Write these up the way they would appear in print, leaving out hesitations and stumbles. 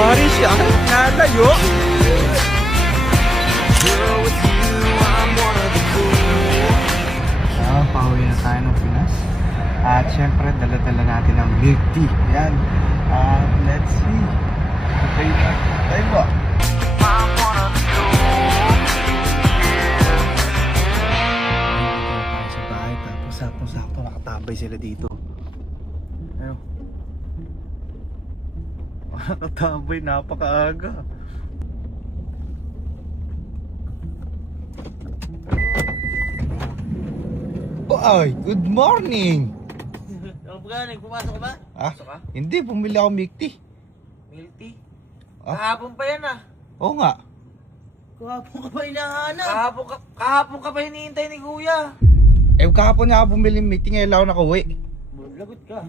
Pare siya, nalayo. Pauwi na tayo ng Pinas. At syempre, dala-dala natin ang milk tea. Yan. Let's see. Okay na. Tayo ba? Tayo sa bahay. Tapos sakto nakatambay sila dito. Ayun. Nakatambay, napakaaga. Ay, good morning! Ano ba galing? Pumasok ka ba? Pumasok ka? Hindi, bumili ako milk tea. Milk tea? Ah? Kahapon pa yan ah. Oo nga. Kahapon ka pa hinahanap. Kahapon ka pa hinihintay ni Kuya. Eh, kahapon nga ako bumili ng milk tea, ngayon lang ako nakauwi. Lagot ka.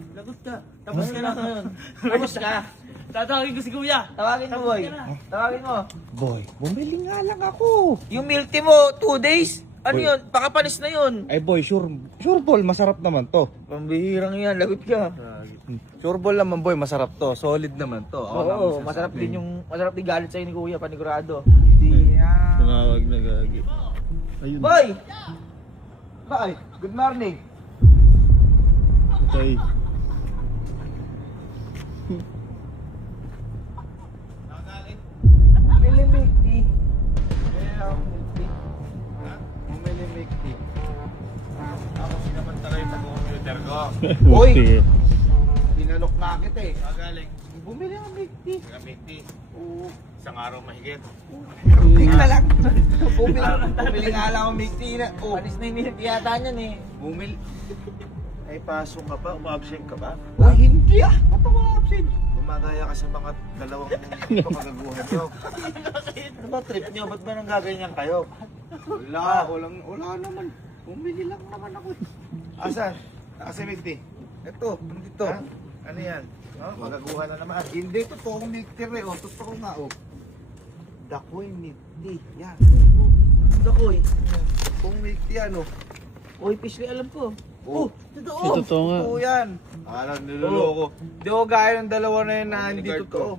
Tapos ka na ngayon. Tapos ka. Tatawagin ko si Kuya. Tawagin mo, boy. Tawagin mo. Boy, bumili nga lang ako. Yung milk tea mo, 2 days? Ano Boy. yun? Pakapanis na yun. Ay boy, sure ball, masarap naman to. Pambihirang yan, lagot ka. Sure ball naman boy, masarap to. Solid naman to. Oo, masarap din galit sa'yo ni Kuya, panigurado. Hindi yan. Tumawag na gagi. Ayun. Boy! Hi, good morning. Tay. Bumili milk tea. Bumili milk tea. Ako sinamantala yung pag-computer ko. Boy! Okay. Binalok na kita eh. Magaling. Bumili ang milk tea. Gamitin. Oo. Isang araw mahigit. Tingnan lang. Bumili nga lang ang milk tea na. Oh. Panis na yung milk tea yata niyan eh. Bumili. Ay, pasok ka ba? Umabsent ka ba? Oh, hindi ah. Ba't ako absent? Gumagaya ka sa mga dalawang pagagaguhan nyo. Ano ba trip nyo? Ba't ba nang gaganyan kayo? Wala naman. Bumili lang naman ako eh. Asan? Nakasimiti. Ito, nandito. Ha? Ano yan? Oh, pagaguhan na naman. Hindi, totoong milk tea rin. Oh, totoo nga oh. Dakoy milk tea. Yan. Dakoy. Totoong milk tea ano. Oy, Pishli, alam ko. Oh, Ito totoo nga. totoo yan. Alam, niloloko. Di ko gaya ng dalawa na yun na hindi Bodyguard ko. totoo.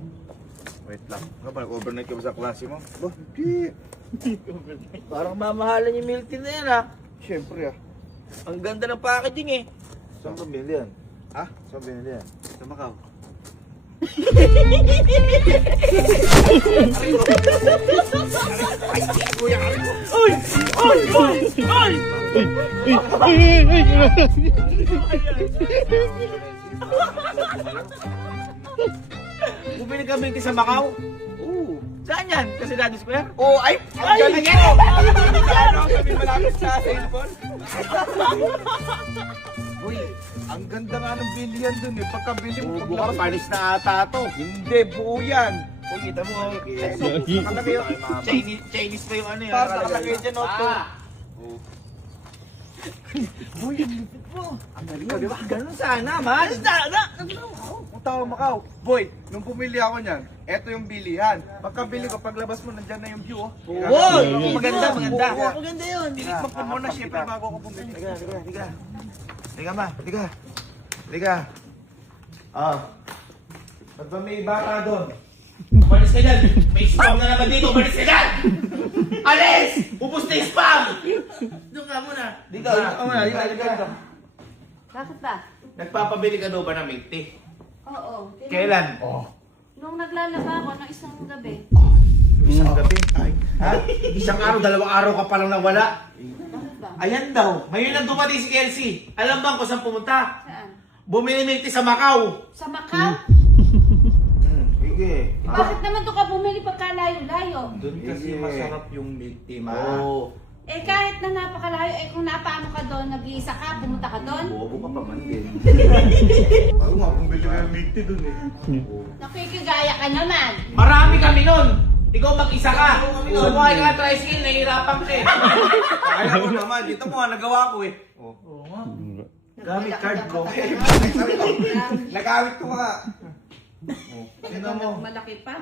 Wait lang. Nga ba, nag-overnight ka ba sa klase mo? Ba, hindi. Parang mamahalan yung milk tea na yan ah. Siyempre ah. Ang ganda ng packaging eh. Saan ka binili yan? Ha? Saan binili yan? Sa Macau. Bumili ka binti sa Macau? Oo. Saan yan? Kasi Daddy Square? Oh, ay! Ang galing yan! Ano? Sabi malapit sa cellphone? Uy, ang ganda nga ng bilihan dun eh. Pagkabili mo, Buka panis na ata to. Hindi, buo yan. Uy, kita mo. Gagi. Nakalagay yung Chinese pa yung ano yan. Para nakalagay dyan, Otto. Uy, ang lupit mo. Ang galing ka, di ba? Ganun sana, man. Ang tawag Macau. Boy, nung pumili ako niyan, eto yung bilihan. Pagkabili ko, paglabas mo, nandyan na yung view, oh. Wow! Maganda, maganda. Buo. Maganda yun. Tinikman ko muna, syempre, bago ko bumili. Liga ma, liga. Liga. Ah. Ba't ba may bata doon? Umalis ka dyan. May spam na naman dito. Umalis ka dyan. Alis! Ubus na yung spam! Doon ka muna. Dito ka muna, dito. Bakit ba? Nagpapabili ka daw ba ng milk tea? Oo. Kailan? Nung naglalaba ako ng isang gabi. Isang gabi. Ha? Isang araw, dalawang araw ka palang nawala. Bakit ba? Ayan daw. Ngayon lang dumating si Kelsey. Alam ba kung saan pumunta? Saan? Bumili milk tea sa Macau. Sa Macau? Sige. Bakit naman doon ka bumili pagkalayo-layo? Doon kasi masarap yung milk tea, ma. Oo. Eh kahit na napakalayo, eh kung napaano ka doon, nag-iisa ka, pumunta ka doon. Bobo ka pa man din. Ako nga, bumili ko yung milk tea dun eh. Nakikigaya ka naman. Marami kami nun. Ikaw mag-isa ka. Sumuhay ka tricycle, nahihirapan ka eh. Kaya ko naman, dito mo nga, nagawa ko eh. Oo nga. Gamit card ko. Nagamit ko nga. Tingnan mo. Malaki pa.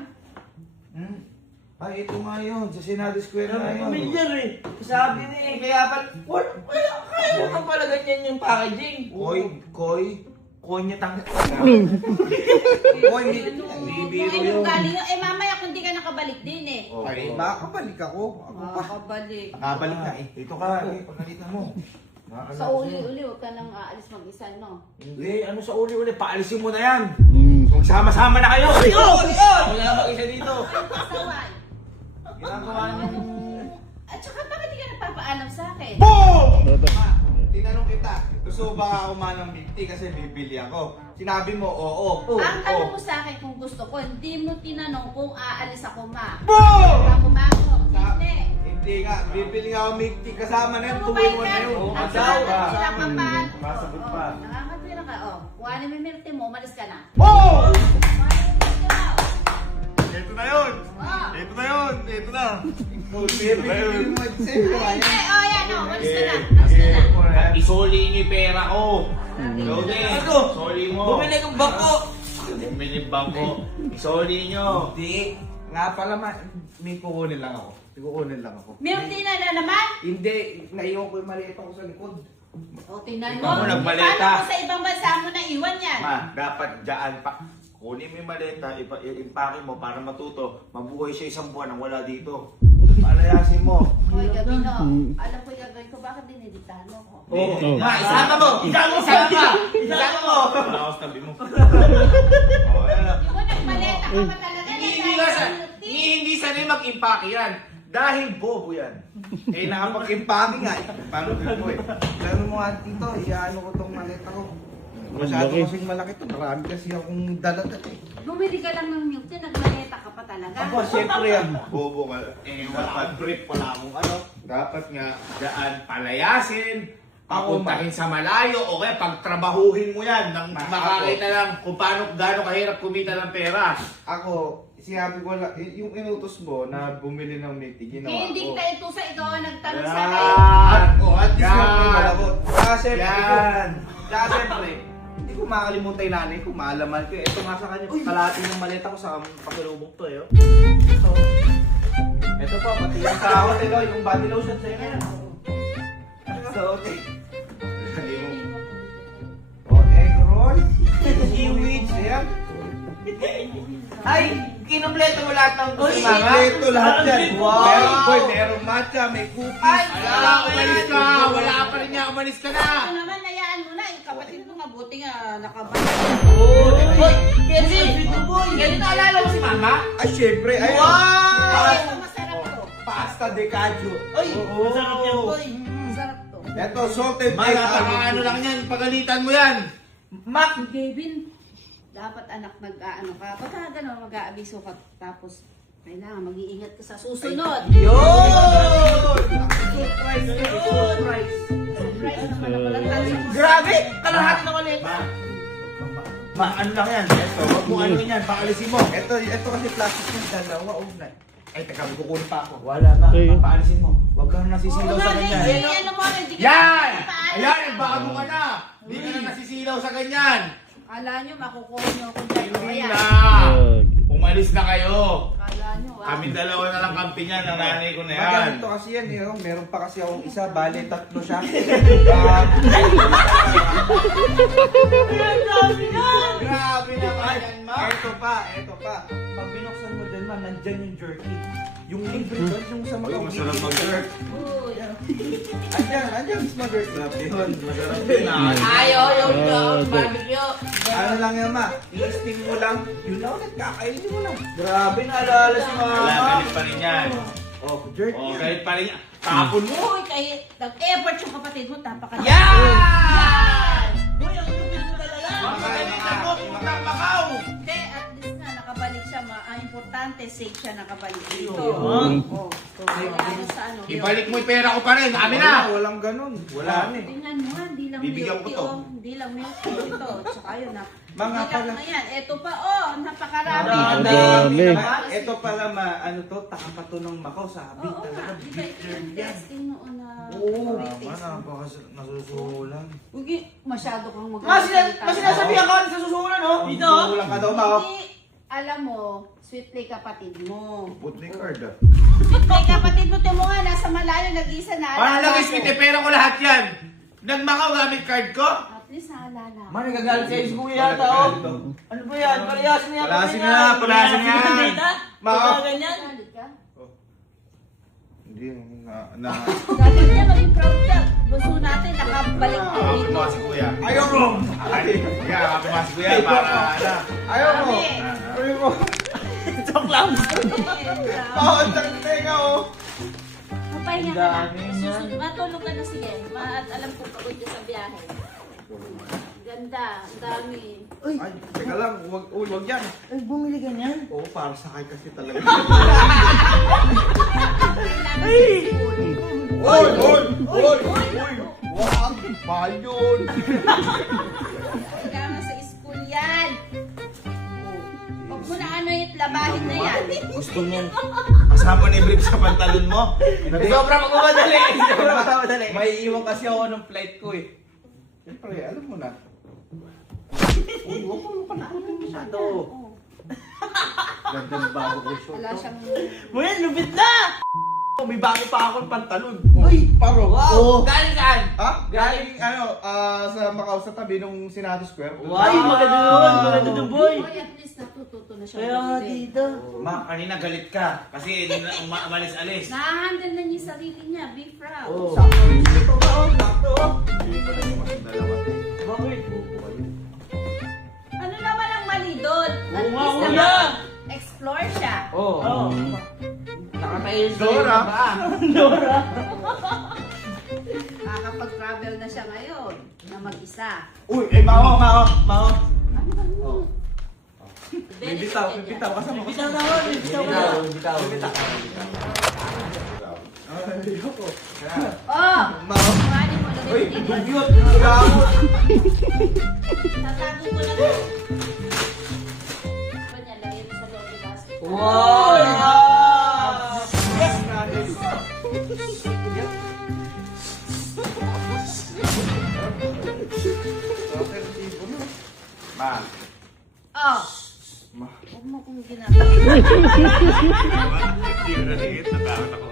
Ay, ito nga yun. Sa Senado Square na yun. Familiar eh. Sabi niya eh. Kaya pala, kaya naman pala ganyan yung packaging. Koy. Konya tang. Oy, bibiro Ay, yun. galing yun. Eh, mamaya kung di ka nakabalik din eh. Ay, makakabalik ako. Ako pa. Makakabalik. Nakabalik na eh. Dito ka, pagalitan mo. Sa uli-uli, huwag ka nang aalis mag-isa, no? Hindi, ano sa uli-uli, paalisin mo na yan. Mm. Kung sama-sama na kayo. Wala na mag-isa dito. Kasawan. Ginagawa niyo. At saka, bakit di ka nagpapaalam sa akin? Tinanong kita, gusto ba ako manang 50 kasi bibili ako? Sinabi mo, oo. Ang tanong mo sa akin kung gusto ko, hindi mo tinanong kung aalis ako, ma. Boom! Ako, ma, ako. Hindi. Hindi nga, bibili nga ako 50 kasama na yun, Oh tuloy my mo na God. yun. Ang Masaw sarap ka. sila pa pa. Masagot pa. Nakakatira ka, oh. Kung ano may mirte mo, umalis ka na. Boom! Umalis ka na, Ito na yun! oh. Ito na yun! Ito na! Bibili mo, Hindi, oh, yan, oh. Umalis ka na. Umalis ka na. At isoli niyo yung pera ko. Lodi, isoli mo. Bumili ng bako! Bumili bangko. Isoli niyo. Hindi. Nga pala, may kukunin lang ako. Kukunin lang ako. Mirte na naman. Hindi, naiwan ko yung maliit ako sa likod. O, tingnan mo. Ikaw mo nagbalita. Paano mo sa ibang bansa mo na iwan yan? Ma, dapat dyan pa. Kunin mo yung maleta, impake mo para matuto. Mabuhay siya isang buwan nang wala dito. Palayasin mo. Hoy, gabi no. Alam ko yung gagawin ko. Bakit dinidiktahan mo ko? Oh. Ma, isama mo! Isama mo! Wala ako sa tabi mo. Oh, ayan na. Yung nagbaleta ka pa talaga. Hindi sanay mag-impake yan. Dahil bobo yan. Eh, nakapag-impake nga. Paano ko eh? Lalo mo nga dito, iyaano ko tong maleta ko. Masyado Malaki. kasing malaki to. Marami kasi akong dalagat eh. Bumili ka lang ng milk tea, nagbaleta ka pa talaga. Ako, syempre yan. Bobo ka. Wala kang brief, wala akong ano. Dapat nga. Daan palayasin. Ako, Papuntahin sa malayo o kaya pagtrabahuhin mo yan nang Ma, makakita lang kung paano gaano kahirap kumita ng pera. Ako, sinabi ko lang, yung inutos mo na bumili ng milk tea, ginawa Hindi ko. kita ito sa ikaw ang nagtanong sa akin. Yan! At least Yan! lang may malabot. Tsaka syempre, Yan! tsaka syempre, hindi ko makakalimutan yung nanay ko, maalaman ko. Ito nga sa kanya, kalahati ng maleta ko sa pasalubok to eh. Oh. Ito pa, pati yung sahot, yung body lotion sa'yo na yan. So, okay. Hindi mo. O, egg roll, seaweed, ayan. Ay! Kinumpleto mo lahat ng gusto Uy, ni Mama? ito lahat yan. Wow! Meron, boy, merong matcha, may cookies. Ay! Wala, umalis ka! Wala pa rin niya, umalis ka na! Ito naman, hayaan mo na. Yung kapatid mo mabuti nga nakabalik. Boy! Kenzie! Kenzie, naalala mo si Mama? Ay, syempre, ay. Wow! Ito masarap to. Pasta de calcio. Ay! Masarap yan, boy! Masarap to. Ito, salted Ma, egg. napaka-ano lang yan, pagalitan mo yan! Mac! Si Gavin, dapat anak nag-aano ka. Pagka gano'n, mag-aabiso ka. Tapos, kailangan mag-iingat ka sa susunod. Yun! Surprise, surprise. Surprise naman na pala tayo. Grabe! Kalahati ng ulit! Ma, ano lang yan? Ito, wag mo ano yan, paalisin mo. Ito kasi plastic yung dalawa. Ay, teka, may kukunin pa ako. Wala na, Ay. paalisin mo. Huwag kang nasisilaw sa Hindi, ganyan. ano mo, hindi ka Yan! paano. Ayan, nagbago ka na! Hindi ka na nasisilaw sa ganyan! Kala nyo, makukuha nyo ako dyan. Hindi Ayan. na! Umalis na kayo! Kala nyo, Kami dalawa na lang kampi niyan, ang nanay ko na yan. Maganito kasi yan, meron pa kasi akong isa, bale tatlo siya. Grabe naman yan, ma! Ito pa. Pag binuksan mo dyan, nandyan yung jerky. Yung libre doon, yung sa mga Uy, masarap mag-jerk. Uy. Andyan, mismo jerky. Masarap din ah. Ayaw, yung Ah, barbecue! Ano lang yan, ma? I-steam mo lang. Yun lang ulit, kakainin mo lang. Grabe, naalala si Wala, Mama! galit pa rin yan. Oh, jerky Oh, yan. galit pa rin yan. Tapon mo! Uy, kahit nag-effort yung kapatid mo, tapaka. Yan! Boy, ang lupit mo talaga! Magalitan mo, putang Macau! Hindi, at least nga nakabalik siya. Ang importante, safe siya nakabalik dito. Yun. Oh, so, kailangan sa ano. Ibalik mo yung pera ko pa rin, amin Wala, na! walang ganun. Wala na eh. Tingnan mo, hindi lang Bibigyan milk ko tea, to. oh. Hindi lang milk tea ito. Tsaka yun na. Mga Hindi lang pala. na yan. Ito pa, oh, napakarami. Ang dami. Ito pala ano to, takapa to ng Macau, sabi. Oo nga, Talaga, di ba ito bitter yung yan. testing noon na Oo, British? nasusulan. Huwag masyado kang Ma, sinasabihan ka sa susunod, no? Dito! Kulang ka daw, ma. Hindi, alam mo, sweet play kapatid mo. Put me card ah. Sweet play kapatid mo, timo nga, nasa malayo, nag-iisa na. Paano lang iswit, pera ko lahat yan! Nagmakaw gamit card ko? At least naalala ko. Man, nagagalit kayo sa kuya yata, oh. Ano ba yan? Palayasin niya. Palayasin niya, palayasin niya. Mga ganyan. Galit ka? Hindi, na... Dapat niya maging proud ka. Gusto natin, nakabalik ka dito. Tumawa si kuya. Ayaw mo! Ay, kaya tumawa si kuya para ano. Ayaw mo! Grabe. Ayaw mo! Joke lang. Oo, ang sakit tenga, oh! Mapahinga ka na. Dami niyan. Susunod, matulog ka na sige. At alam ko pagod ka sa biyahe. Ganda, ang dami. Ay, teka lang, wag yan. Ay, bumili ka niyan. Oo, para sa akin kasi talaga. Ay! Oy! Oy! Oy! Oy! Wag! Mahal yun! Kailangan sa school yan. Huwag mo na ano yung labahin na yan. Gusto mo kasama ni Brib sa pantalon mo? Sobra magmamadali. Sobra magmamadali. May iwan kasi ako ng flight ko eh. Siyempre, alam mo na. Uy, huwag mo panakunin masyado. Oo. Ganda ng bago ko short. Wala siyang... Well, lupit na! May bago pa akong pantalon. Uy, paro. Wow! Oo. Galing saan? Ha? Galing sa Macau sa tabi nung Senado Square. Ay, maganda yun. Maganda doon, boy. Boy, at least natututo na siya. Kaya nga bumili. dito. Ma, kanina galit ka kasi hindi na umalis-alis. Nahandle na niya yung sarili niya. Be proud. Oh. Sakto yun dito ba? Oh, sakto. Hindi ko lang yung mas dalawa. Bakit? Ano naman ang mali doon? At Oo nga, least kuya. explore siya. Oo. Oh. Nakatayo sa Dora. ba? Dora. Nakakapag-travel na siya ngayon na mag-isa. Uy, mao. Ano ba yun? Bibitaw kasama ko. Bitaw na ako. Bitaw na. Bitaw. Ayoko. Oh! Mao. Kuhanin mo na Uy, dito. dugyot. Gamot. Tatago ko na. Kanya, lagay mo sa loob ng basket. Wow! Ma, Oh! Ma. Huwag mo kong ginagawa. hindi na naligit. Natakot ako.